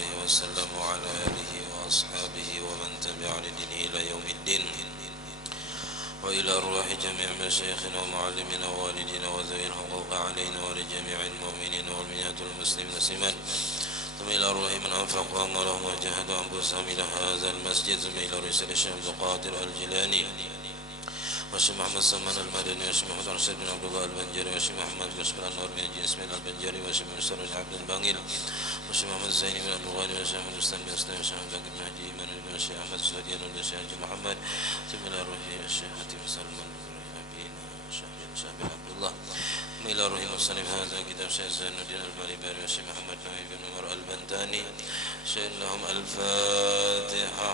عليه وسلم وعلى آله وأصحابه ومن تبع لدينه إلى يوم الدين وإلى أرواح جميع مشايخنا ومعلمنا ووالدينا وذوي الحقوق علينا ولجميع المؤمنين والمؤمنات والمسلمين والمسلمات ثم إلى أرواح من أنفق وأمرهم وجاهدوا أنفسهم إلى هذا المسجد ثم إلى رسالة الشيخ عبد القادر الجيلاني والشيخ محمد سلمان المدني والشيخ محمد رشيد بن عبد الله البنجري والشيخ محمد يوسف النور بن اسماعيل البنجري والشيخ مستر بن عبد الباغيل والشيخ محمد زين بن عبد الغني والشيخ محمد مستن بن اسلام والشيخ محمد بن هدي من والشيخ أحمد السعديان والشيخ حاج محمد ثم إلى روح الشيخ حاتم سلمان أبينا الشيخ بن عبد الله ثم إلى روح مصنف هذا كتاب الشيخ زين الدين المالباري والشيخ محمد نويف بن عمر البنداني شيخ لهم الفاتحة.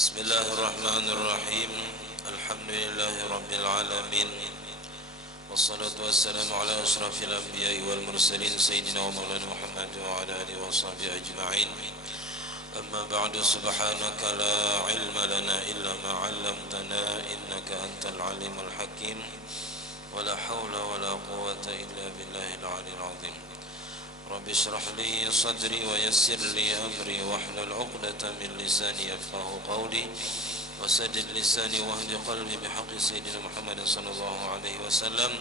بسم الله الرحمن الرحيم الحمد لله رب العالمين والصلاة والسلام على أشرف الأنبياء والمرسلين سيدنا ومولانا محمد وعلى آله وصحبه أجمعين أما بعد سبحانك لا علم لنا إلا ما علمتنا إنك أنت العليم الحكيم ولا حول ولا قوة إلا بالله العلي العظيم رب اشرح لي صدري ويسر لي أمري واحلل عقدة من لساني يفقه قولي وسدد لساني واهد قلبي بحق سيدنا محمد صلى الله عليه وسلم.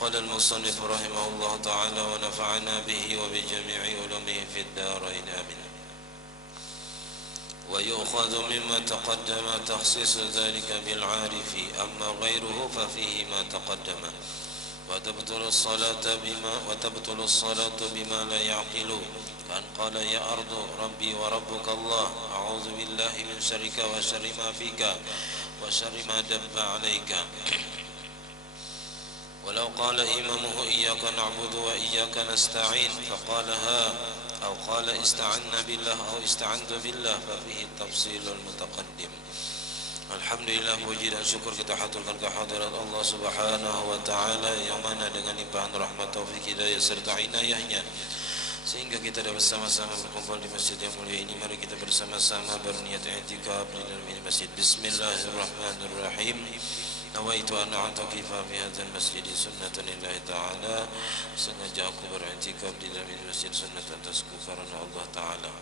قال المصنف رحمه الله تعالى ونفعنا به وبجميع علومه في الدارين آمين. ويؤخذ مما تقدم تخصيص ذلك بالعارف أما غيره ففيه ما تقدم وتبطل الصلاة بما لا يعقل كأن قال يا أرض ربي وربك الله أعوذ بالله من شرك وشر ما فيك وشر ما دب عليك. ولو قال إمامه إياك نعبد وإياك نستعين فقال ها أو قال استعنا بالله أو استعنت بالله ففيه التفصيل المتقدم. Alhamdulillah, puji dan syukur kita haturkan kehadirat Allah Subhanahu wa taala yang mana dengan limpahan rahmat, taufik, hidayah serta inayahnya sehingga kita dapat sama-sama berkumpul di masjid yang mulia ini. Mari kita bersama-sama berniat i'tikaf di dalam masjid. Bismillahirrahmanirrahim. Nawaitu an a'takifa fi hadzal masjid sunnatan lillahi ta'ala. Sengaja aku beriktikaf di dalam masjid sunnat atasku karena Allah taala.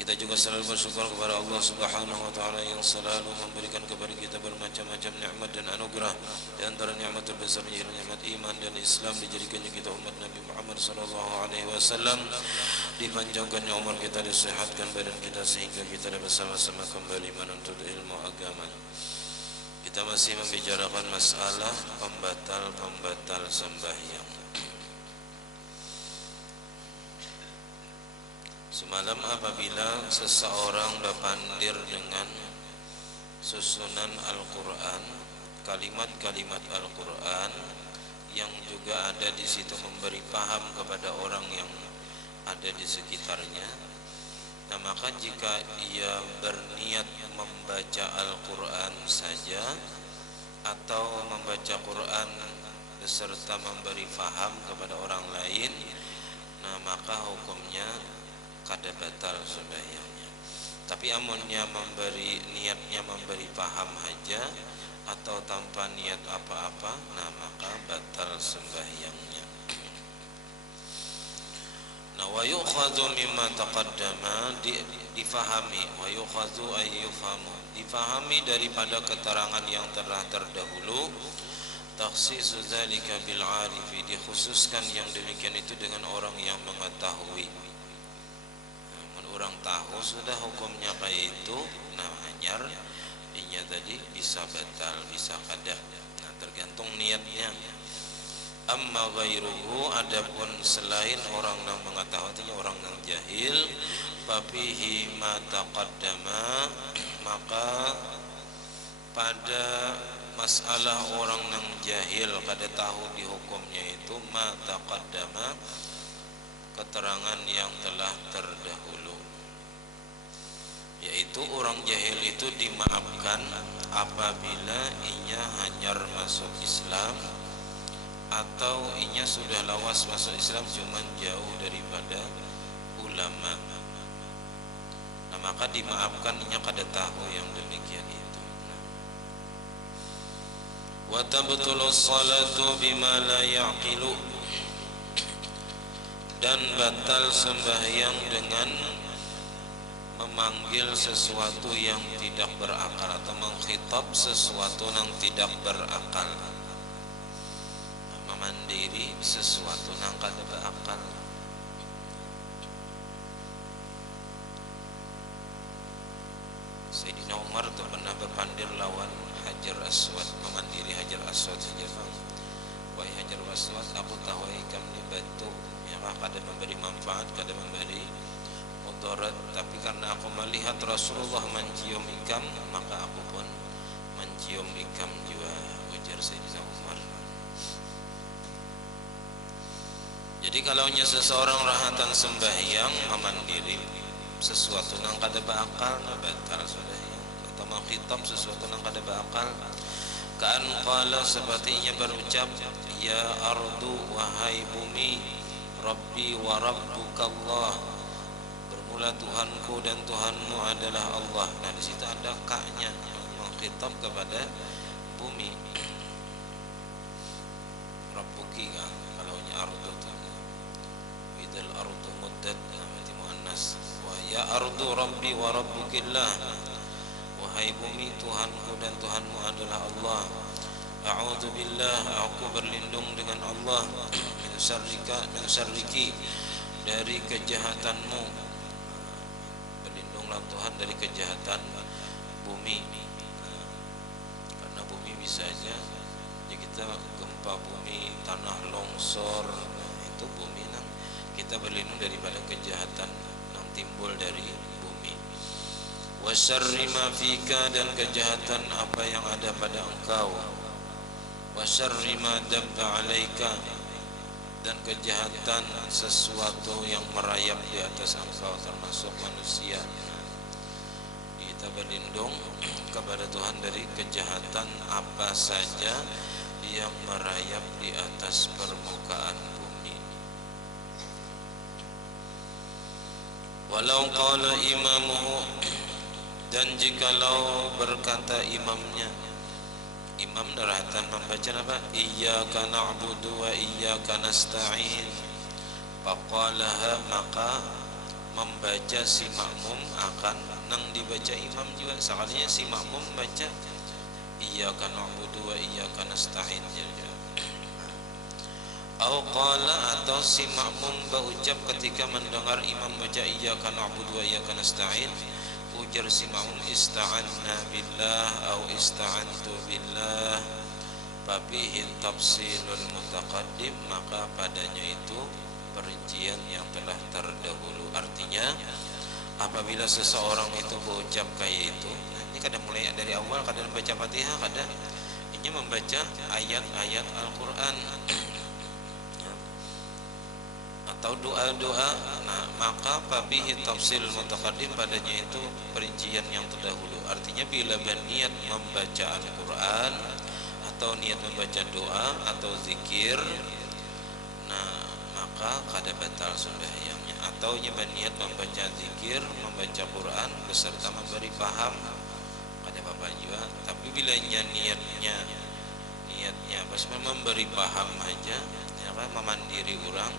Kita juga selalu bersyukur kepada Allah Subhanahu wa taala yang selalu memberikan kepada kita bermacam-macam nikmat dan anugerah. Di antara nikmat terbesar ialah nikmat iman dan Islam, dijadikannya kita umat Nabi Muhammad sallallahu alaihi wasallam, dipanjangkannya umur kita, disehatkan badan kita sehingga kita dapat bersama-sama kembali menuntut ilmu agama. Kita masih membicarakan masalah pembatal sembahyang. Semalam apabila seseorang berpandir dengan susunan Al-Quran, kalimat-kalimat Al-Quran yang juga ada di situ memberi paham kepada orang yang ada di sekitarnya, nah maka jika ia berniat membaca Al-Quran saja atau membaca Quran beserta memberi paham kepada orang lain, nah maka hukumnya kada batal sembahyangnya. Tapi amunnya niatnya memberi paham saja atau tanpa niat apa-apa, nah maka batal sembahyangnya. Nah, wa yukhadhu mimma taqaddama, difahami, wa yukhadhu ay yufhamu, difahami daripada keterangan yang telah terdahulu. Takhsisu dzalika bil arifi, dikhususkan yang demikian itu dengan orang yang mengetahui. Orang tahu sudah hukumnya kayak itu, nah hanyar ini tadi bisa batal, bisa kada. Nah tergantung niatnya. Amma ghairuhu, adapun selain orang yang mengetahui, artinya orang yang jahil, fafihi ma taqaddama, maka pada masalah orang yang jahil kada tahu di hukumnya itu ma taqaddama, keterangan yang telah terdahulu, yaitu orang jahil itu dimaafkan apabila inya hanyar masuk Islam atau inya sudah lawas masuk Islam cuman jauh daripada ulama. Nah maka dimaafkannya kada tahu yang demikian itu. Wa tabtulu salatu bima la yaqilu, dan batal sembahyang dengan memanggil sesuatu yang tidak berakal atau mengkhitab sesuatu yang tidak berakal, memandiri sesuatu yang kada berakal. Sayyidina Umar tu pernah berpandir lawan Hajar Aswad, memandiri Hajar Aswad saja. Wahai Hajar Aswad, aku tahu ikam ni batu yang kada memberi manfaat, kada memberi mudarat, tapi karena aku melihat Rasulullah mencium ikam, maka aku pun mencium ikam juga, ujar Sayyidina Umar. Jadi kalaunya seseorang rahatan sembahyang memandiri sesuatu yang kada berakal, batal sembahyang, atau mengkhitab sesuatu yang kada berakal. Kan qala, sepertinya berucap, ya ardu, wahai bumi, Rabbi wa rabbukallah, bermula Tuhanku dan Tuhanmu adalah Allah. Nah di situ ada ka-nya, mengkhitab kepada bumi. Rabbuki kan, kalaunya ardu tu idal ardu muddat, berarti muannas. Wa ya ardu Rabbi wa rabbukillah, wahai bumi Tuhanku dan Tuhanmu adalah Allah. A'udzu billah, aku berlindung dengan Allah, min syarriki, dari kejahatanmu. Berlindunglah Tuhan dari kejahatan bumi, karena bumi bisa aja ya kita gempa bumi, tanah longsor, itu bumi nang kita berlindung daripada kejahatan yang timbul dari bumi. Wa syarri ma fika, dan kejahatan apa yang ada pada engkau. Wa syarri ma dabba alaika, dan kejahatan sesuatu yang merayap di atas engkau, termasuk manusia. Kita berlindung kepada Tuhan dari kejahatan apa saja yang merayap di atas permukaan bumi. Walau qala imamuhu, dan jikalau berkata imamnya, imam daratan membaca apa? Iyyaka na'budu wa iyyaka nasta'in. Faqalaha, maka membaca si makmum akan nang dibaca imam juga. Sekalinya si makmum baca iyyaka na'budu wa iyyaka nasta'in. Au qala, atau si makmum berucap ketika mendengar imam baca iyyaka na'budu wa iyyaka nasta'in, ujar si makmum ista'anna billah au ista'antu billah, fabihi tafsilul mutaqaddim, maka padanya itu perincian yang telah terdahulu. Artinya apabila seseorang itu berucap kayak itu, ini kadang mulai dari awal, kadang membaca Fatihah, kadang ini membaca ayat-ayat Al-Quran atau doa-doa. Nah, maka fabihi tafsil mutaqaddim, padanya itu perincian yang terdahulu. Artinya bila berniat membaca Al-Quran atau niat membaca doa atau zikir, nah maka kada batal sembahyangnya. Atau berniat membaca zikir, membaca Quran beserta memberi paham, kada apa-apa juga. Tapi bila niatnya pas memberi paham aja, ya kan, memandiri orang,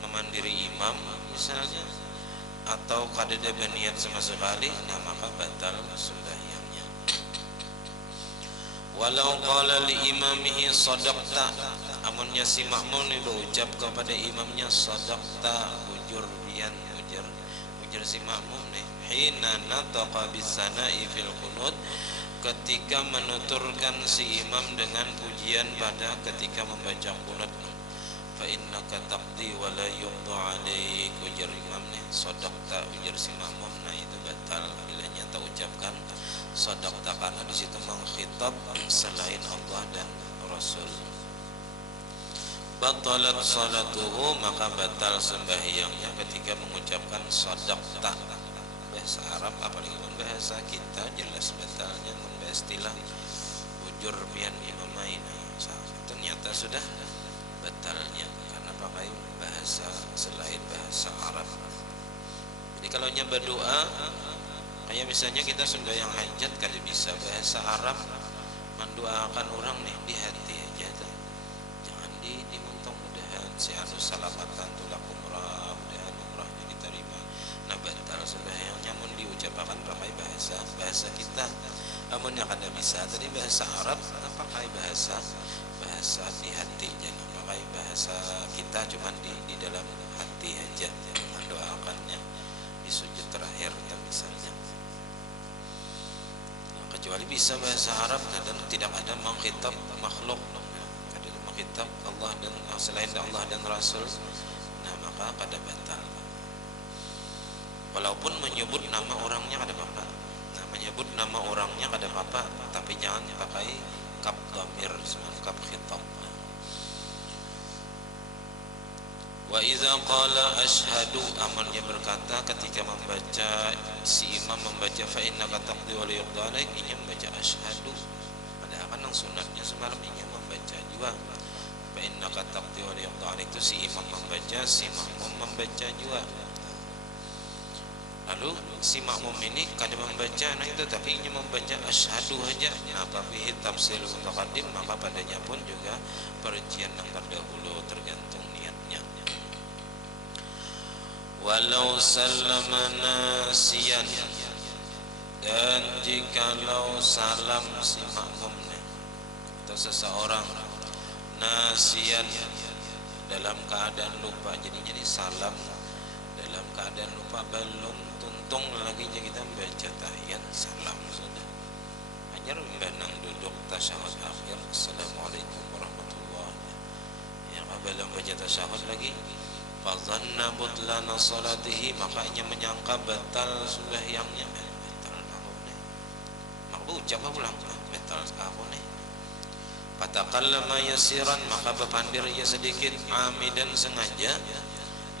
memandiri imam misalnya, atau kada ada berniat sama sekali, nah maka batal sembahyangnya. Walau qala li imamihi sadaqta, amunnya si makmum ni berucap kepada imamnya sadaqta, ujur bian, ujar si makmum ni hina nataqa bisana'i fil qunut, ketika menuturkan si imam dengan pujian pada ketika membaca qunut. Fa innaka taqdi wa la yuqda 'alaik, ujar imam ni sadaqta, ujar si makmum, nah itu batal bila nyata ucapkan sadaqta, karena di situ mengkhitab selain Allah dan Rasul. Batalat salatuhu, maka batal sembahyangnya ketika mengucapkan sadaqta. Bahasa Arab apalagi bahasa kita jelas batalnya, membahas istilah ujur bian imamain, ternyata sudah batalnya karena pakai bahasa selain bahasa Arab. Jadi kalau berdoa Kayak misalnya kita sembahyang hajat kali bisa bahasa Arab mendoakan orang nih di hati aja tuh. Jangan dimuntong, mudahan si anu salamatan tulak umrah, mudahan umrahnya diterima. Nah batal sembahyangnya mun diucapkan pakai bahasa kita. Amun yang kada bisa tadi bahasa Arab, pakai bahasa di hati, jangan pakai bahasa kita, cuman di dalam hati aja mendoakannya di sujud terakhir misalnya. Kecuali bisa bahasa Arab dan tidak ada mengkhitab makhluk, ada mengkhitab Allah dan selain Allah dan Rasul, nah maka kada batal. Walaupun menyebut nama orangnya kada apa-apa, nah menyebut nama orangnya kada apa-apa, tapi jangan pakai kaf dhamir, kaf khitab. Wa idza qala asyhadu, amannya berkata ketika membaca, si imam membaca fa innaka taqdi wa la yuqda alaik, ia membaca asyhadu. Padahal kan yang sunatnya semalam ia membaca juga fa innaka taqdi wa la yuqda alaik, itu si imam membaca, si makmum membaca juga. Lalu si makmum ini kada membaca nah itu, tapi ia membaca asyhadu aja. Nah fihi tafsil mutaqaddim, maka padanya pun juga perincian yang terdahulu tergantung niatnya. Walau sallama nasiyan, dan jikalau salam si makmumnya atau seseorang nasiyan dalam keadaan lupa, jadi salam dalam keadaan lupa, belum tuntung lagi kita membaca tahiyat, salam sudah hanya benang duduk tasyahud akhir, assalamualaikum warahmatullahi wabarakatuh, ya belum baca tasyahud lagi, fadzanna butlana salatihi, makanya menyangka batal sembahyangnya. Batal aku nih, maka ucap ulang batal aku nih. Fatakallama yasiran, maka berpandir ya sedikit, amidan sengaja,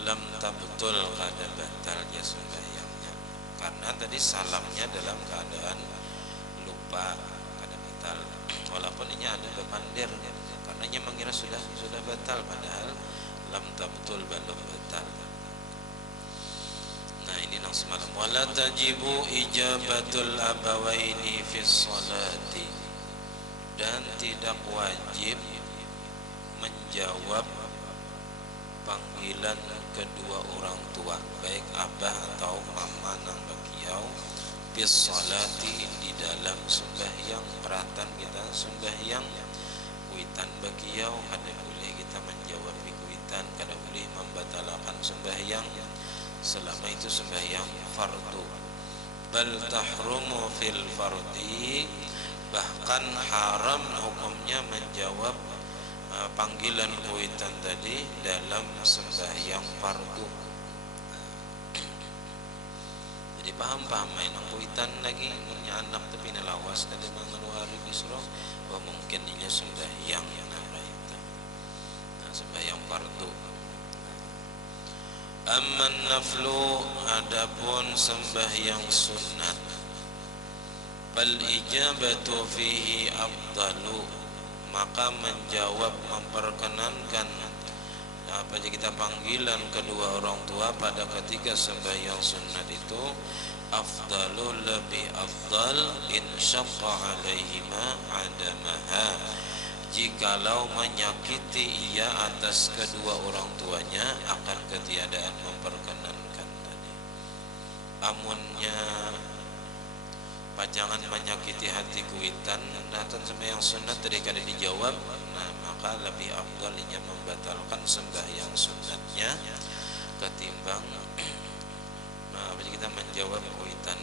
lam tabtul, kada batal ya sembahyangnya, karena tadi salamnya dalam keadaan lupa, kada batal. Walaupun ini ada berpandir, karena ia mengira sudah batal, padahal lam tabtul, belum batal. Nah ini nang semalam. Wala tajibu ijabatul abawaini fi sholati, dan tidak wajib menjawab panggilan kedua orang tua, baik abah atau mama nang bagiau, fi sholati, di dalam sembahyang. Perhatian kita sembahyang kuitan bagiau, kada boleh kita menjawab kuitan, kada boleh membatalkan sembahyang selama itu sembahyang fardu. Bal tahrumu fil fardi, bahkan haram hukumnya menjawab panggilan kuitan tadi dalam sembahyang fardu. Jadi paham main kuitan lagi punya anak tapi nalawas kada mengeluari disuruh, wah mungkin ini sembahyang itu. Nah sembahyang fardu. Amman naflu, adapun sembahyang sunat, bal ijabatu fihi afdalu, maka menjawab memperkenankan apa aja kita panggilan kedua orang tua pada ketika sembahyang sunat itu afdalu, lebih afdal, insyaqqa alaihima adamaha, jikalau menyakiti ia atas kedua orang tuanya akan ketiadaan memperkenankan tadi. Amunnya pajangan menyakiti hati kuitan datang sembahyang sunat tadi kada dijawab, nah maka lebih afdalnya membatalkan sembahyang sunatnya ketimbang kita menjawab kuitan.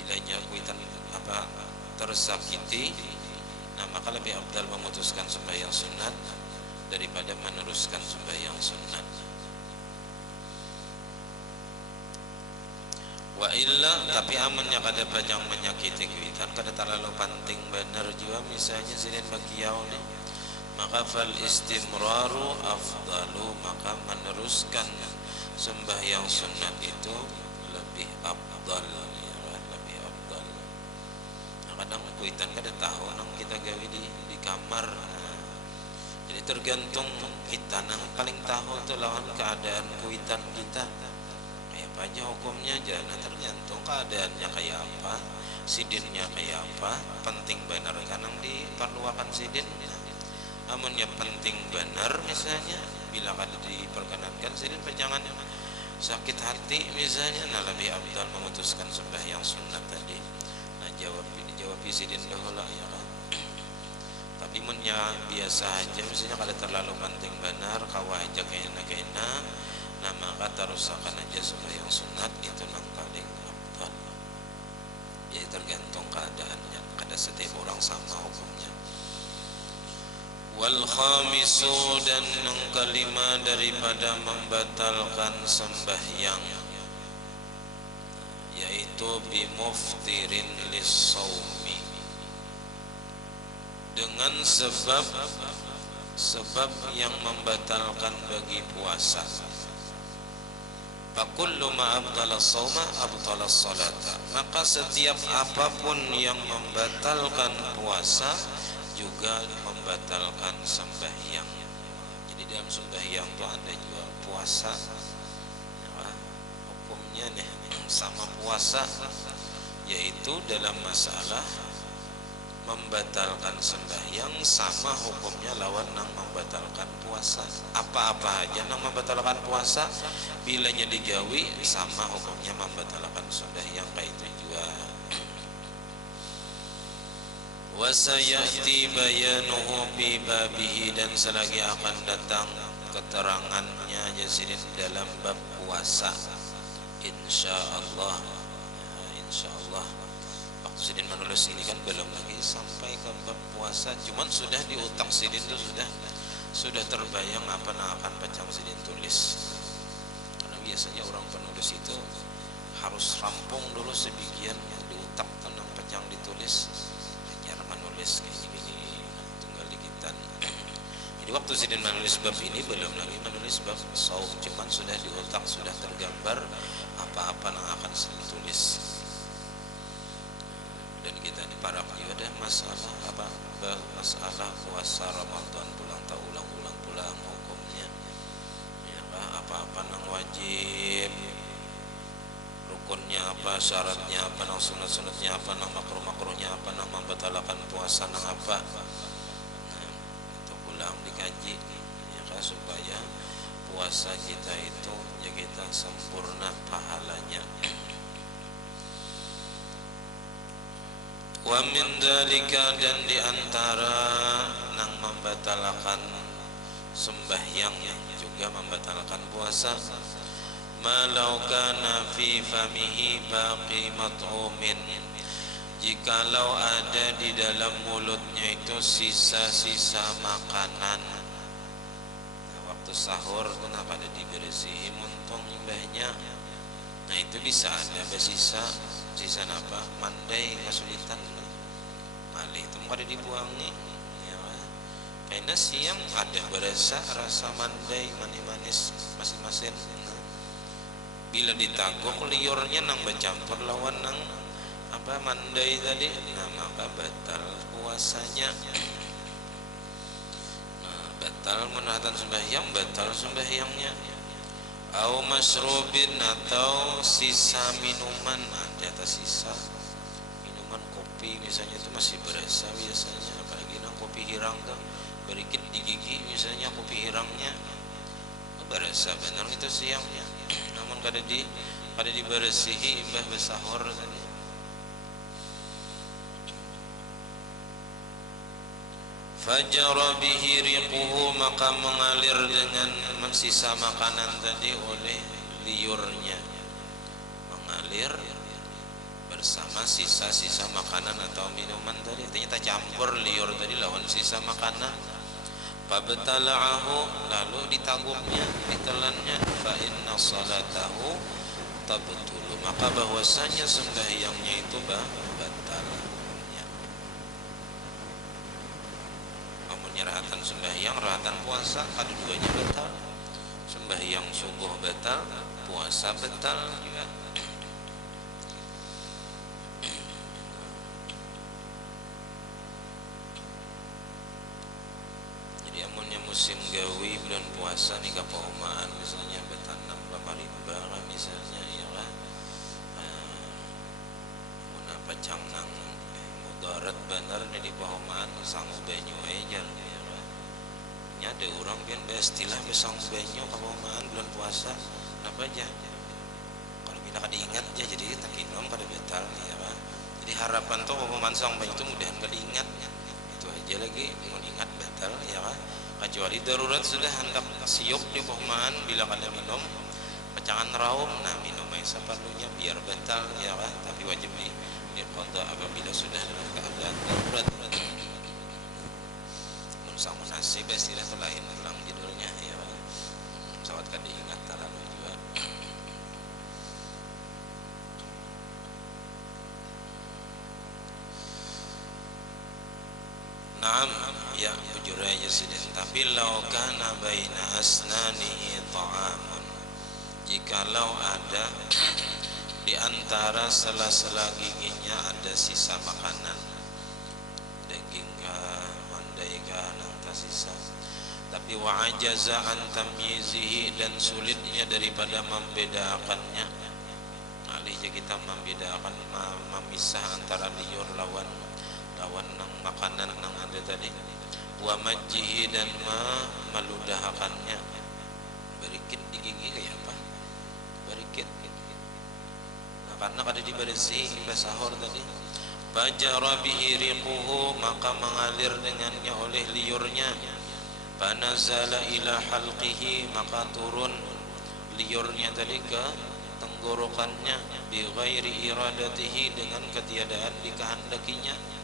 Bilanya kuitan apa tersakiti, nah maka lebih afdal memutuskan sembahyang sunat daripada meneruskan sembahyang sunat. Wa illa, tapi amannya kada pajang menyakiti kuitan, kada terlalu penting benar juga misalnya sinin bagiau nih, maka fal istimraru afdalu, maka meneruskan sembahyang sunat itu lebih afdal, ya, lebih afdal. Nah, kadang kuitan kada tahu nang kita gawe di kamar. Nah, jadi tergantung kita nang paling tahu tuh lawan keadaan kuitan kita. Kayak apa aja hukumnya aja. Nah tergantung keadaannya kayak apa, sidinnya kayak apa, penting benar kan yang diperluakan sidin. Amunnya penting benar misalnya, bila kada diperkenankan sidin jangan sakit hati misalnya, nah lebih abdal memutuskan sembahyang sunat tadi. Nah dijawab sidin dahulu ya kan. Tapi munnya biasa aja misalnya kalau terlalu penting benar kawah aja kena nah maka terusakan aja sembahyang sunat, itu yang paling abdal. Jadi tergantung keadaannya, kada setiap orang sama hukumnya. Wal khamisu, dan yang kelima daripada membatalkan sembahyang, yaitu bimuftirin lis-shaumi, dengan sebab yang membatalkan bagi puasa. Fakullu ma abtala shauma abtala salata, maka setiap apapun yang membatalkan puasa juga membatalkan sembahyang. Jadi dalam sembahyang itu ada juga puasa, hukumnya nih sama puasa, yaitu dalam masalah membatalkan sembahyang sama hukumnya lawan nang membatalkan puasa. Apa-apa aja nang membatalkan puasa bilanya digawi sama hukumnya membatalkan sembahyang kayak itu juga. Wa sayati bayanuhu bi babihi, dan selagi akan datang keterangannya jadi dalam bab puasa insyaallah. Insyaallah Sidin menulis ini kan belum lagi sampai ke bab puasa, cuman sudah di otak Sidin itu sudah terbayang apa yang akan pacang Sidin tulis. Karena biasanya orang penulis itu harus rampung dulu sebagian yang di otak tentang pacang ditulis, hanya menulis kayak gini tinggal dikitan. Jadi waktu Sidin menulis bab ini belum lagi menulis bab saum, cuman sudah di otak sudah tergambar apa-apa yang akan Sidin tulis. Dan kita ini para penyudah masalah apa? Masalah puasa Ramadan pulang ulang hukumnya. Ya, apa-apa yang wajib, rukunnya apa, syaratnya apa, nang sunat-sunatnya apa, nang makruh-makruhnya apa, nang membatalkan puasa nang apa. Nah, itu ulang dikaji ya kan, supaya puasa kita itu ya kita sempurna pahalanya. Wa min dalika, dan diantara nang membatalkan sembahyang juga membatalkan puasa, malau kana fi famihi baqi mat'umin, jikalau ada di dalam mulutnya itu sisa-sisa makanan. Nah, waktu sahur kenapa ada dibersihin untung imbahnya. Nah itu bisa ada bersisa apa mandai kesulitan malih itu ada dibuangi ya, karena siang ada berasa rasa mandai manis masing-masing. Bila ditaguk liurnya nang bercampur lawan nang apa mandai tadi, nah maka batal puasanya. Nah batal menahatan sembahyang, batal sembahyangnya. Au masrubin, atau sisa minuman, ada atas sisa minuman kopi misalnya itu masih berasa biasanya, apalagi nang kopi hirang tuh berikit di gigi misalnya kopi hirangnya berasa benar itu siangnya, namun kada diberesihi imbah besahur tadi. Fajara bihi riquhu, maka mengalir dengan sisa makanan tadi oleh liurnya, mengalir bersama sisa-sisa makanan atau minuman tadi, artinya tak campur liur tadi lawan sisa makanan. Fabtala'ahu, lalu ditaguknya, ditelannya, fa inna salatahu tabtulu, maka bahwasanya sembahyangnya itu batal. Rahatan sembahyang, rahatan puasa, kedua-duanya batal. Sembahyang subuh batal, puasa batal juga. Jadi amunnya musim gawi bulan puasa nih kapaumaan misalnya betanam pamarimba misalnya ya pacang nang mudarat bener di pahomaan sangu banyu aja nya ada orang pian bestilah besang banyu ka pahomaan bulan puasa apa aja kalau kita kada ingat ya jadi tak inom kada betal ya Pak. Jadi harapan tuh pahomaan sang banyu itu mudahan kada ingat itu aja lagi mau ingat betal ya Pak. Kecuali darurat sudah hendak siup di pahomaan bila kada minum pecangan raum nah minum air seperlunya biar batal ya kan tapi wajib diqadha apabila sudah dalam keadaan darurat sang munasib istilah lain ulang judulnya ya kan sawat kada ingat terlalu juga Naam ya bujur aja sidin tapi law kana baina asnanihi ta'amun jikalau ada di antara sela-sela giginya ada sisa makanan daging kah mandai kah nang sisa tapi wa ajaza an tamyizihi dan sulitnya daripada membedakannya alihnya kita membedakan memisah antara liur lawan nang makanan nang ada tadi wa majjihi dan meludahakannya berikit di gigi kayak apa berikit nah karena kada dibersih basahor tadi fajara bihi riquhu maka mengalir dengannya oleh liurnya fanazala ila halqihi maka turun liurnya tadi ke tenggorokannya bi ghairi iradatihi dengan ketiadaan dikehendakinya.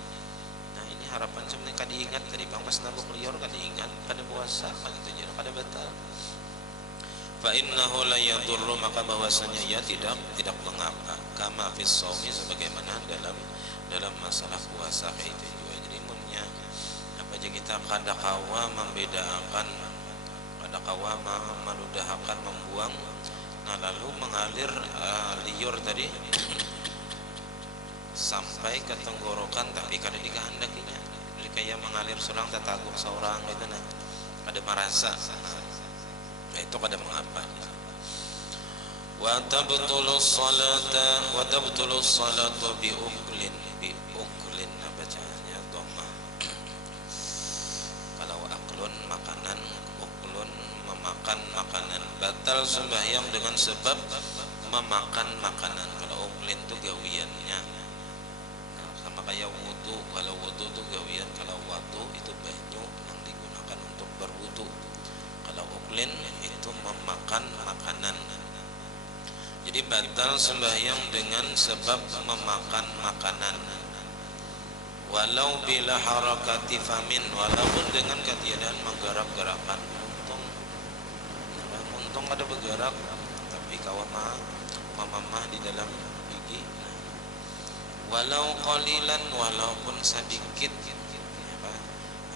Harapan sebenarnya kada ingat tadi bang pas nabuk liur kada ingat kada puasa kan itu jadi kada batal fa innahu la yadurru maka bahwasanya ia tidak mengapa kama fis shaumi sebagaimana dalam masalah puasa kayak itu juga jadi munnya apa aja kita kada kawa membedakan kada kawa meludahakan membuang nah lalu mengalir liur tadi sampai ke tenggorokan tapi kada dikehendakinya jadi kayak mengalir surang tataguk seorang gitu nah kada merasa nah itu kada mengapa wa tabtulu salatu bi uklin apa bacanya dhammah kalau aklun makanan uklun memakan makanan batal sembahyang dengan sebab memakan makanan kalau uklin itu gawiannya kayak wudu kalau wudu itu gawian kalau wudu itu banyu yang digunakan untuk berwudu kalau uklin itu memakan makanan jadi batal sembahyang dengan sebab memakan makanan walau bila harakati famin walaupun dengan ketiadaan menggerak-gerakan untung ada bergerak tapi kawama mamamah di dalam gigi walau qalilan walaupun sedikit apa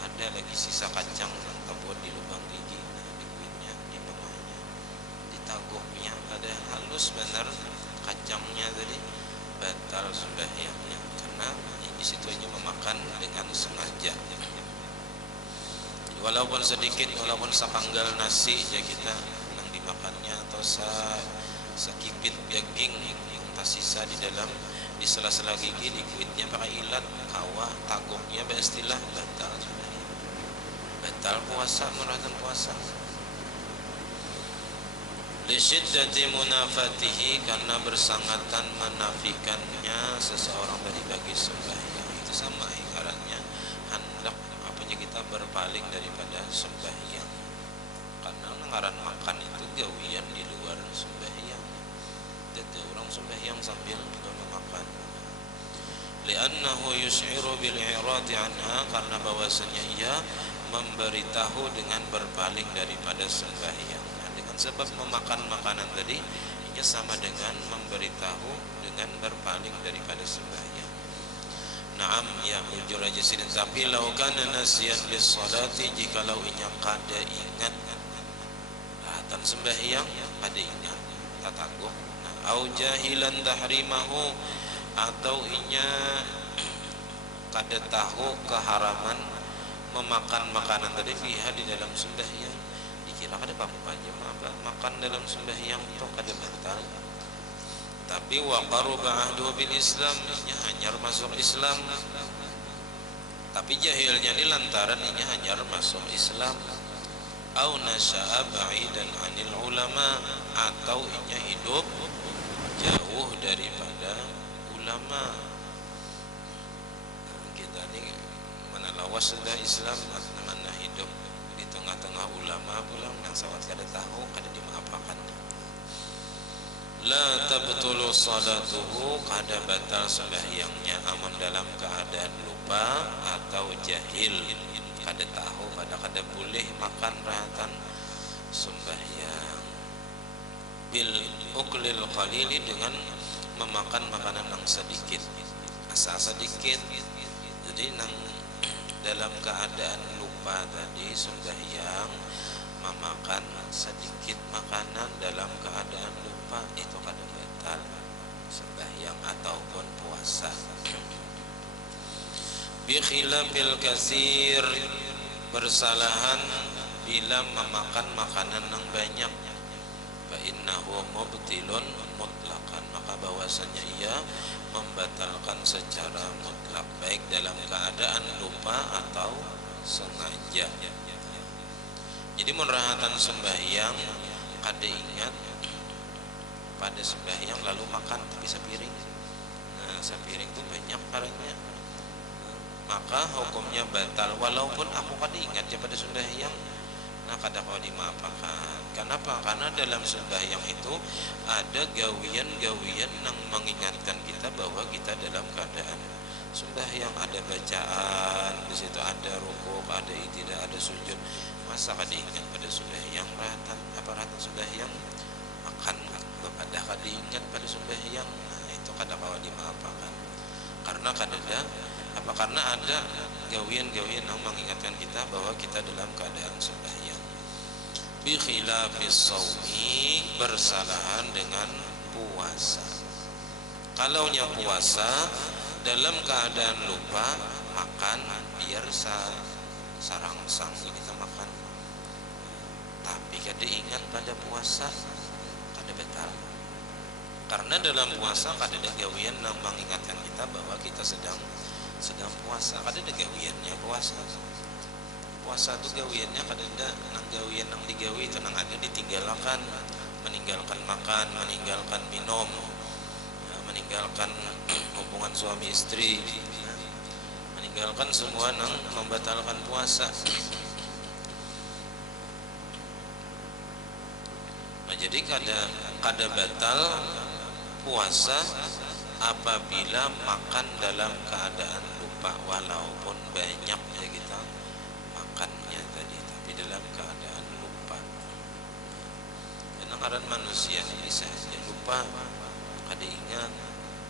ada lagi sisa kacang yang terbuat di lubang gigi di kuitnya di bawahnya di taguknya ada halus benar kacangnya tadi batal sembahyangnya karena di situ hanya memakan dengan sengaja walaupun sedikit walaupun sepanggal nasi ya kita yang dimakannya atau sekipit daging yang tersisa di dalam di sela-sela gigi di kuitnya pakai ilat kawa taguknya beristilah batal puasa menurut puasa li syiddati munafatihi karena bersangatan menafikannya seseorang dari bagi sembahyang itu sama ibaratnya hendak apanya kita berpaling daripada sembahyang karena ngaran makan itu gawian di luar sembahyang jadi orang sembahyang sambil makan li'annahu yus'iru bil'irati anha karena bahwasanya ia memberitahu dengan berpaling daripada sembahyang nah, dengan sebab memakan makanan tadi ia sama dengan memberitahu dengan berpaling daripada sembahyang na'am ya ujur aja sidin tapi lau kana nasiyan lis salati jikalau inya kada ingat dan sembahyang kada ingat tataguk au jahilan tahrimahu atau inya kada tahu keharaman memakan makanan tadi fiha di dalam sembahyang dikira kada apa aja makan dalam sembahyang itu kada batal Tapi wa qaruba ahdu bil Islam, nya hanyar masuk Islam. Tapi jahilnya ini lantaran inya hanyar masuk Islam. Au nasya'a ba'idan 'anil ulama, atau inya hidup jauh daripada ulama. Kita ini mana lawas sudah Islam, mana hidup di tengah-tengah ulama pulang yang sawat kada tahu kada dimaafkan. La tabtulu salatuhu, kada batal sembahyangnya amun dalam keadaan lupa atau jahil, kada tahu pada kada boleh makan rahatan sembahyang. Bil uklil qalili, dengan memakan makanan yang sedikit, asa sedikit. Jadi nang dalam keadaan lupa tadi sembahyang memakan sedikit makanan dalam keadaan lupa, itu kada batal sembahyang ataupun puasa. Bi khilafil kasir, bersalahan bila memakan makanan yang banyak. Fa innahu mubtilun mutlaqan, maka bahwasanya ia membatalkan secara mutlak, baik dalam keadaan lupa atau sengaja. Jadi merahatan sembahyang kada ingat pada sembahyang lalu makan tapi sepiring. Nah, sepiring itu banyak karanya. Maka hukumnya batal walaupun aku kada ingat ya pada sembahyang. Nah, kada kau dimaafkan. Kenapa? Karena dalam sembahyang itu ada gawian-gawian yang mengingatkan kita bahwa kita dalam keadaan sembahyang, ada bacaan, di situ ada rukuk, ada i'tidal, ada sujud. Masa kada ingat pada sembahyang rahatan sembahyang makan kepada kada ingat pada sembahyang. Nah, itu kada kau dimaafkan. Karena karena ada gawian-gawian yang mengingatkan kita bahwa kita dalam keadaan sembahyang. Bi khilafis shaumi, bersalahan dengan puasa. Kalaunya puasa dalam keadaan lupa makan, biar sarangsang kita makan. Tapi kada ingat pada puasa, kada batal. Karena dalam puasa kada ada gawian yang mengingatkan kita bahwa kita sedang puasa. Kada ada gawiannya puasa. Puasa itu gawiannya kada ada nang gawian nang digawi itu nang ada ditinggalkan, meninggalkan makan, meninggalkan minum, meninggalkan hubungan suami istri, meninggalkan semua nang membatalkan puasa. Nah, jadi kada batal puasa apabila makan dalam keadaan lupa, walaupun banyak ya kita makannya tadi, tapi dalam keadaan lupa. Karena manusia ini bisa saja lupa, kada ingat,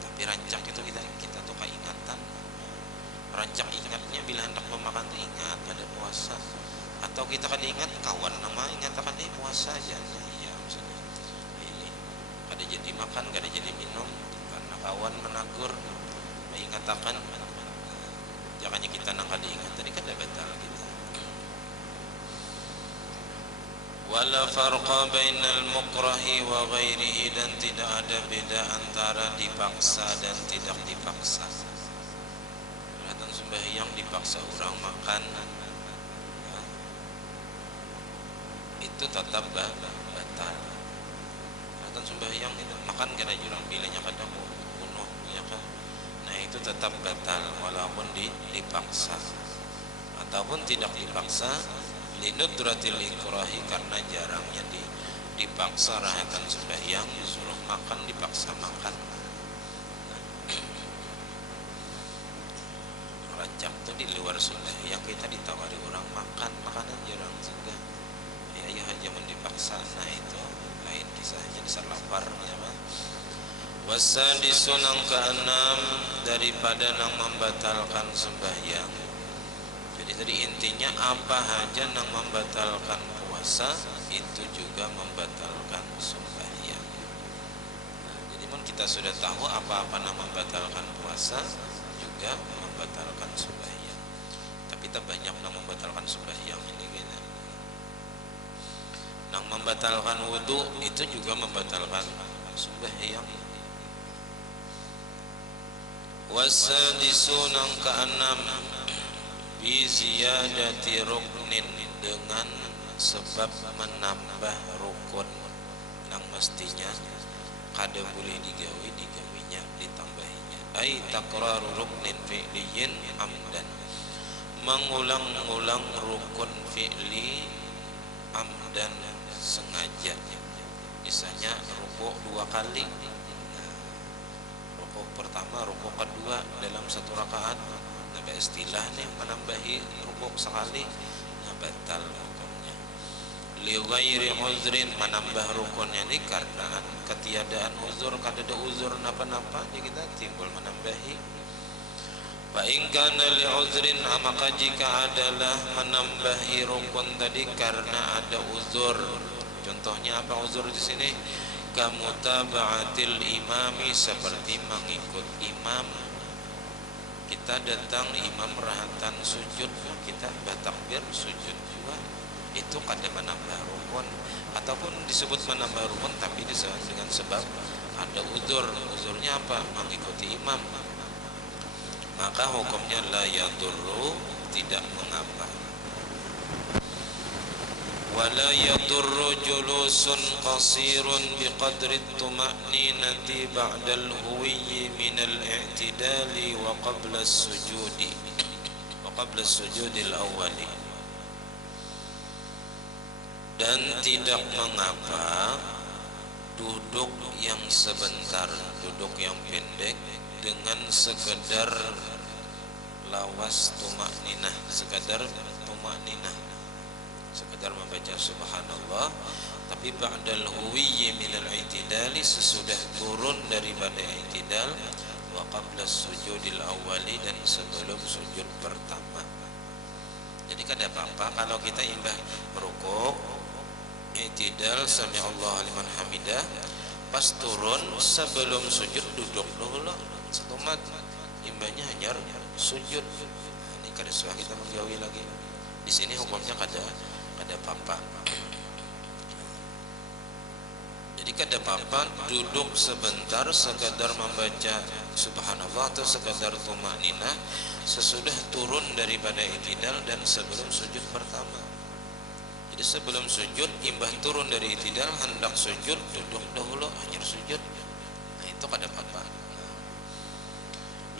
tapi rancak itu kita tuh keingatan. Rancak ingatnya bila hendak memakan tuh ingat pada puasa, atau kita kada ingat kawan nama ingat akan puasa aja. Iya maksudnya ini kada jadi makan, kada jadi minum karena kawan menagur mengatakan jangannya kita nang kada ingat tadi kada batal kita. Wala farqa bainal mukrahi wa ghairihi, dan tidak ada beda antara dipaksa dan tidak dipaksa. Perhatian sembahyang dipaksa orang makan ya, itu tetap batal. Perhatian sembahyang itu makan kena jurang bilanya kadang bunuh ya kan. Nah, itu tetap batal walaupun dipaksa ataupun tidak dipaksa. Linudratil ikrahi, karena jarangnya dipaksa rahatan sembahyang, disuruh makan dipaksa makan. Rancak itu di luar sembahyang kita ditawari orang makan makanan jarang juga. Ya aja dipaksa. Nah, itu lain kisahnya, dasar lapar ya kan. Wasadisun yang keenam daripada yang membatalkan sembahyang. Jadi tadi intinya apa saja yang membatalkan puasa itu juga membatalkan sembahyang. Nah, jadi kita sudah tahu apa-apa yang membatalkan puasa juga membatalkan sembahyang. Tapi tak banyak yang membatalkan sembahyang ini gitu. Yang membatalkan wudu itu juga membatalkan sembahyang. Wasadisu nang keenam bi ziyadati ruknin, dengan sebab menambah rukun nang mestinya kada boleh digawinya ditambahinya. Ai takraru ruknin fi'liyin amdan, mengulang-ulang rukun fi'li amdan sengaja. Misalnya rukuk 2 kali, rukuk pertama, rukuk kedua dalam satu rakaat, nah istilah nih menambahi rukuk sekali, nah batal hukumnya. Li ghairi uzrin, menambah rukunnya ini karena ketiadaan uzur, kada ada uzur napa-napa, jadi kita timbul menambahi. Fa in kana li uzrin, maka jika adalah menambahi rukun tadi karena ada uzur. Contohnya apa uzur di sini? Kamutaba'atil imami, seperti mengikut imam. Kita datang imam rahatan sujud, kita bertakbir sujud juga, itu kada menambah rukun, ataupun disebut menambah rukun tapi dengan sebab ada uzur. Uzurnya apa? Mengikuti imam, maka hukumnya la yadurru, tidak mengapa. Wala yadurru julusun qasirun biqadri tuma'ninati ba'dal huwiyyi minal i'tidali wa qabla sujudil awwali. Dan tidak mengapa duduk yang sebentar, duduk yang pendek, dengan sekedar lawas tuma'ninah, sekedar membaca subhanallah, tapi ba'dal huwiyyi minal i'tidali, sesudah turun daripada i'tidal, wa qabla sujudil awwali, dan sebelum sujud pertama. Jadi kada apa-apa kalau kita imbah rukuk, i'tidal, sami Allahu liman hamidah, pas turun sebelum sujud duduk dulu setumat, imbahnya hanya sujud. Ini kada susah kita menggawi lagi. Di sini hukumnya kada apa-apa. Jadi kada apa-apa duduk sebentar sekadar membaca subhanallah atau sekadar tumanina sesudah turun daripada i'tidal dan sebelum sujud pertama. Jadi sebelum sujud imbah turun dari i'tidal hendak sujud, duduk dahulu hanya sujud. Nah itu kada apa-apa.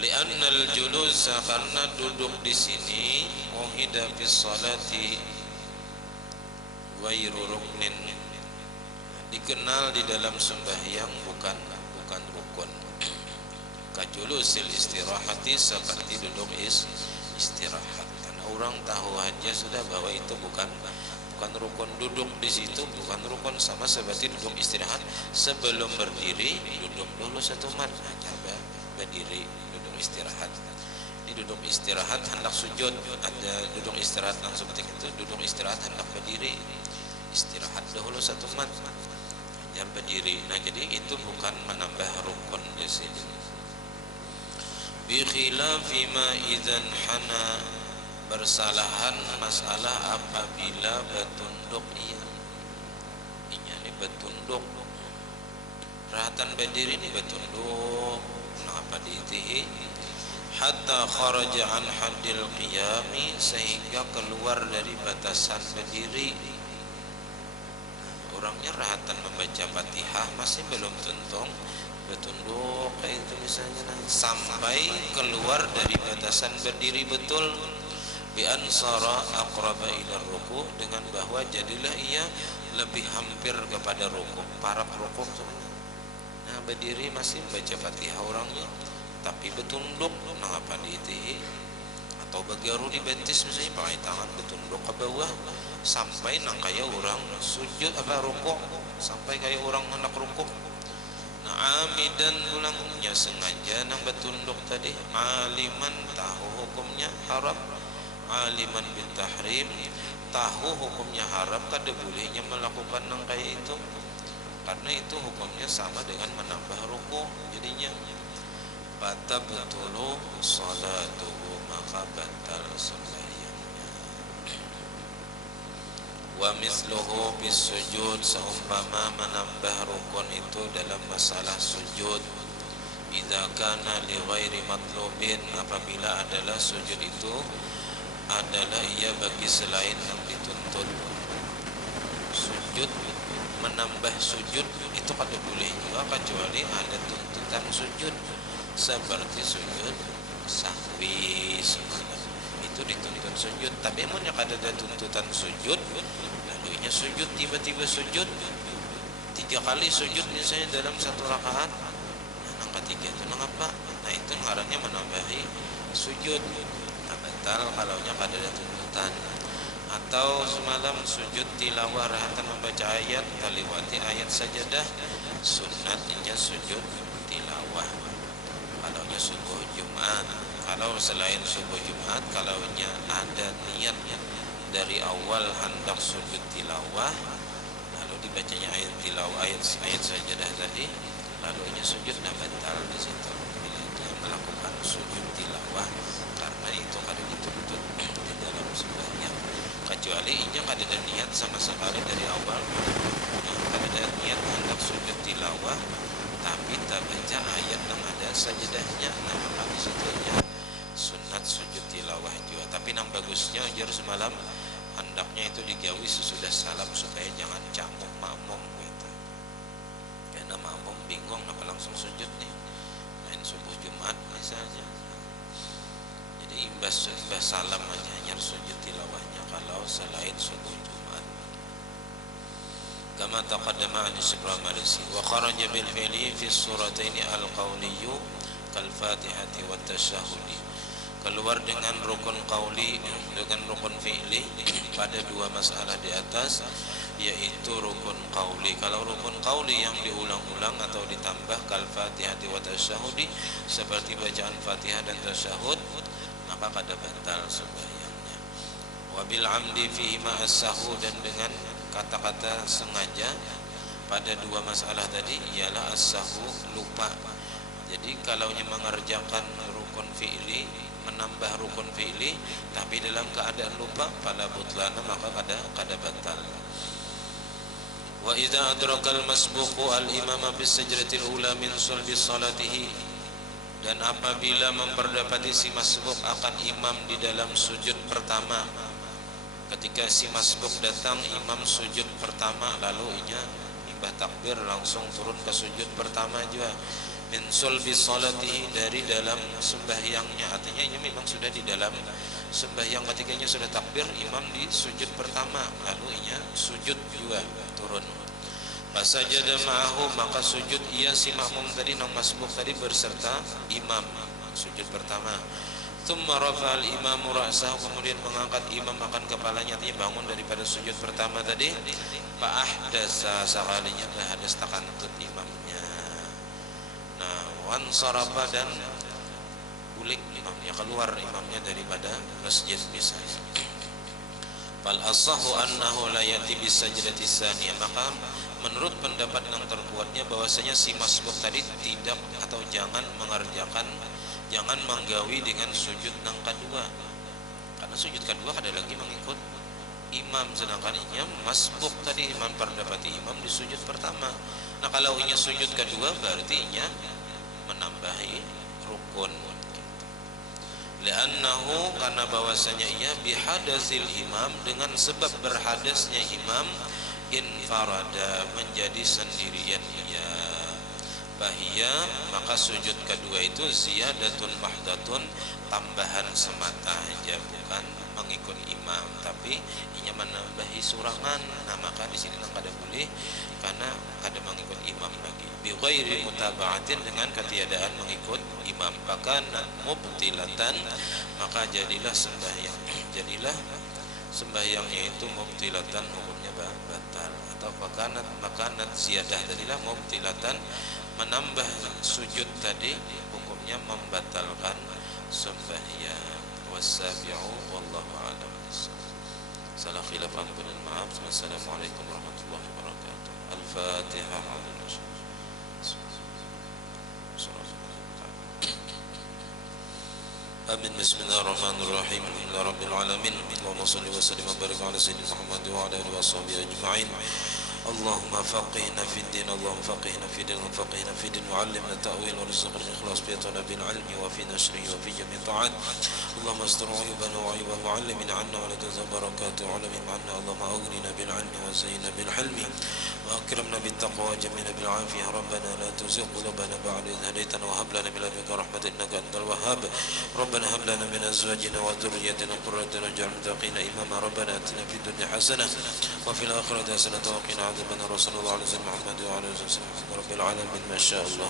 Li'annal julusa, karena duduk di sini uhida fi sholati ghairu ruknin, dikenal di dalam sembahyang bukan rukun. Kajulusil istirahati, seperti duduk istirahat. Karena orang tahu aja sudah bahwa itu bukan rukun. Duduk di situ bukan rukun, sama seperti duduk istirahat. Sebelum berdiri duduk dulu satu mat, coba berdiri duduk istirahat. Di duduk istirahat hendak sujud, ada duduk istirahat langsung seperti itu. Duduk istirahat hendak berdiri, istirahat dahulu satu mat, hanya berdiri. Nah jadi itu bukan menambah rukun di sini. Bi khilafi ma idzan hana, bersalahan masalah apabila bertunduk. Ini bertunduk, rahatan berdiri ini bertunduk, mengapa diitihi? Hatta kharaja an haddil qiyami, sehingga keluar dari batasan berdiri. Orangnya rahatan membaca Fatihah masih belum bertunduk kayak itu misalnya, sampai keluar dari batasan berdiri betul. Bi ansara aqraba ila ruku, dengan bahwa jadilah ia lebih hampir kepada ruku, parab ruku. Nah berdiri masih baca Fatihah orangnya tapi bertunduk, mengapa diitihi? Atau bagaru dibentis misalnya pakai tangan bertunduk ke bawah sampai nak kaya orang sujud apa rukuk, sampai kaya orang hendak rukuk. Nah amidan ulangnya sengaja nang bertunduk tadi, aliman tahu hukumnya haram, aliman bil tahrim, tahu hukumnya haram, kada bolehnya melakukan nang kaya itu, karena itu hukumnya sama dengan menambah rukuk. Jadinya batabtulu salatuhu, maka batal sembahyangnya. Wa misluhu bis sujud, seumpama menambah rukun itu dalam masalah sujud. idza kana li ghairi matlubin, apabila adalah sujud itu adalah ia bagi selain yang dituntut. Sujud menambah sujud itu kada boleh juga kecuali ada tuntutan sujud, seperti sujud sahwi itu dituntut sujud. Tapi amunnya kada ada tuntutan sujud, lalu nya sujud tiba-tiba sujud 3 kali sujud misalnya dalam satu rakaat, yang ketiga itu apa? Nah itu ngarannya menambahi sujud. Nah, batal kalau nya kada ada tuntutan. Atau semalam sujud tilawah rahatan membaca ayat, kaliwati ayat sajadah, sunatnya sujud tilawah kalau nya subuh Jumat. Kalau selain subuh Jumat, kalau nya ada niat dari awal hendak sujud tilawah, lalu dibacanya ayat tilawah, ayat sajadah tadi, lalu nya sujud, nah batal di situ bila dia melakukan sujud tilawah, karena itu kada dituntut di dalam sembahyang. Kecuali inya kada ada niat sama sekali dari awal, kada ada niat hendak sujud tilawah, tapi tak baca ayat yang ada sajadahnya, nah maka di situ nya sunat sujud tilawah juga. Tapi nang bagusnya ujar semalam hendaknya itu digawi sesudah salam supaya jangan camuk makmum gitu. Karena makmum bingung apa langsung sujud nih, main subuh Jumat misalnya. Jadi imbas salam aja hanya sujud tilawahnya kalau selain subuh Jumat. Kama taqaddama an Ibrahim al-Malisi wa kharaja bil fi'li fi surataini al-qawliyyu kal Fatihati wat tasyahhudi. Keluar dengan rukun qauli dengan rukun fi'li pada 2 masalah di atas, yaitu rukun qauli. Kalau rukun qauli yang diulang-ulang atau ditambah kal Fatihati wat tasyahhudi, seperti bacaan Fatihah dan tasyahud, maka kada batal sembahyangnya. Wabil amdi fihi ma'as-sahwu, dan dengan kata-kata sengaja pada 2 masalah tadi ialah as-sahwu, lupa. Jadi kalau mengerjakan rukun fi'li, menambah rukun fi'li tapi dalam keadaan lupa, fala butlana, maka kada batal. Wa idza adrakal masbuqu al-imama bis sajdatil ula min sulbi salatihi, dan apabila memperdapati si masbuk akan imam di dalam sujud pertama, ketika si masbuk datang imam sujud pertama, lalu inya imbah takbir langsung turun ke sujud pertama juga, min sulbi salatihi, dari dalam sembahyangnya, artinya ini memang sudah di dalam sembahyang, ketikanya sudah takbir imam di sujud pertama, lalu inya sujud juga turun. Fasajada ma'ahu, maka sujud ia si makmum tadi, nang masbuk tadi beserta imam sujud pertama. Tsumma rafa'al imamu ra'sahu, kemudian mengangkat imam akan kepalanya, artinya bangun daripada sujud pertama tadi. Fa ahdasa, sekalinya hadas takantut imamnya. Nah, wan sarafa, dan bulik imamnya, keluar imamnya daripada masjid misalnya. Fal asahu annahu la yati bis sajdati tsaniyah, maka menurut pendapat yang terkuatnya bahwasanya si masbuk tadi tidak atau jangan mengerjakan, jangan menggawi dengan sujud yang kedua, karena sujud kedua ada lagi mengikut imam, sedangkan inya masbuk tadi imam perdapati imam di sujud pertama. Nah kalau inya sujud kedua berarti inya menambahi rukun. Li'annahu, karena bahwasanya ia bihadasil imam, dengan sebab berhadasnya imam, infarada, menjadi sendirian ia, bahia, maka sujud kedua itu ziyadatun mahdatun, tambahan semata aja, bukan mengikut imam, tapi inya menambahi surangan. Nah maka di sini kada boleh, karena kada mengikut imam lagi. Bi ghairi mutaba'atin, dengan ketiadaan mengikut imam. Bahkan mubtilatan, maka jadilah sembahyangnya itu mubtilatan, hukumnya batal. Atau makanat ziyadah tadilah mubtilatan, menambah sujud tadi hukumnya membatalkan sembahyang. Wasabi'u wallahu a'lam. Salah khilaf, ampun dan maaf. Wassalamualaikum warahmatullahi wabarakatuh. Al-Fatihah. Amin. Bismillahirrahmanirrahim. Alhamdulillahirabbil alamin. Allahumma shalli wa sallim wa barik ala sayyidina Muhammad wa ala alihi washabihi ajma'in. اللهم فقهنا في الدين اللهم فقهنا في الدين وفقهنا في الدين وعلمنا التأويل وارزقنا الإخلاص في طلب العلم وفي نشره وفي جميع الطاعات. اللهم استر عيوبنا وعيوب المعلمين عنا ولا تنزل بركات علمهم عنا. اللهم أغننا بالعلم وزينا بالحلم وأكرمنا بالتقوى وجميلنا بالعافية. ربنا لا تزغ قلوبنا بعد إذ هديتنا وهب لنا من لدنك رحمة إنك أنت الوهاب. ربنا هب لنا من أزواجنا وذريتنا قرة أعين واجعلنا للمتقين إماما. ربنا آتنا في الدنيا حسنة وفي الآخرة حسنة وقنا عذاب النار. صلى الله عليه وسلم محمد وعلى آله وصحبه رب العالمين. ما شاء الله.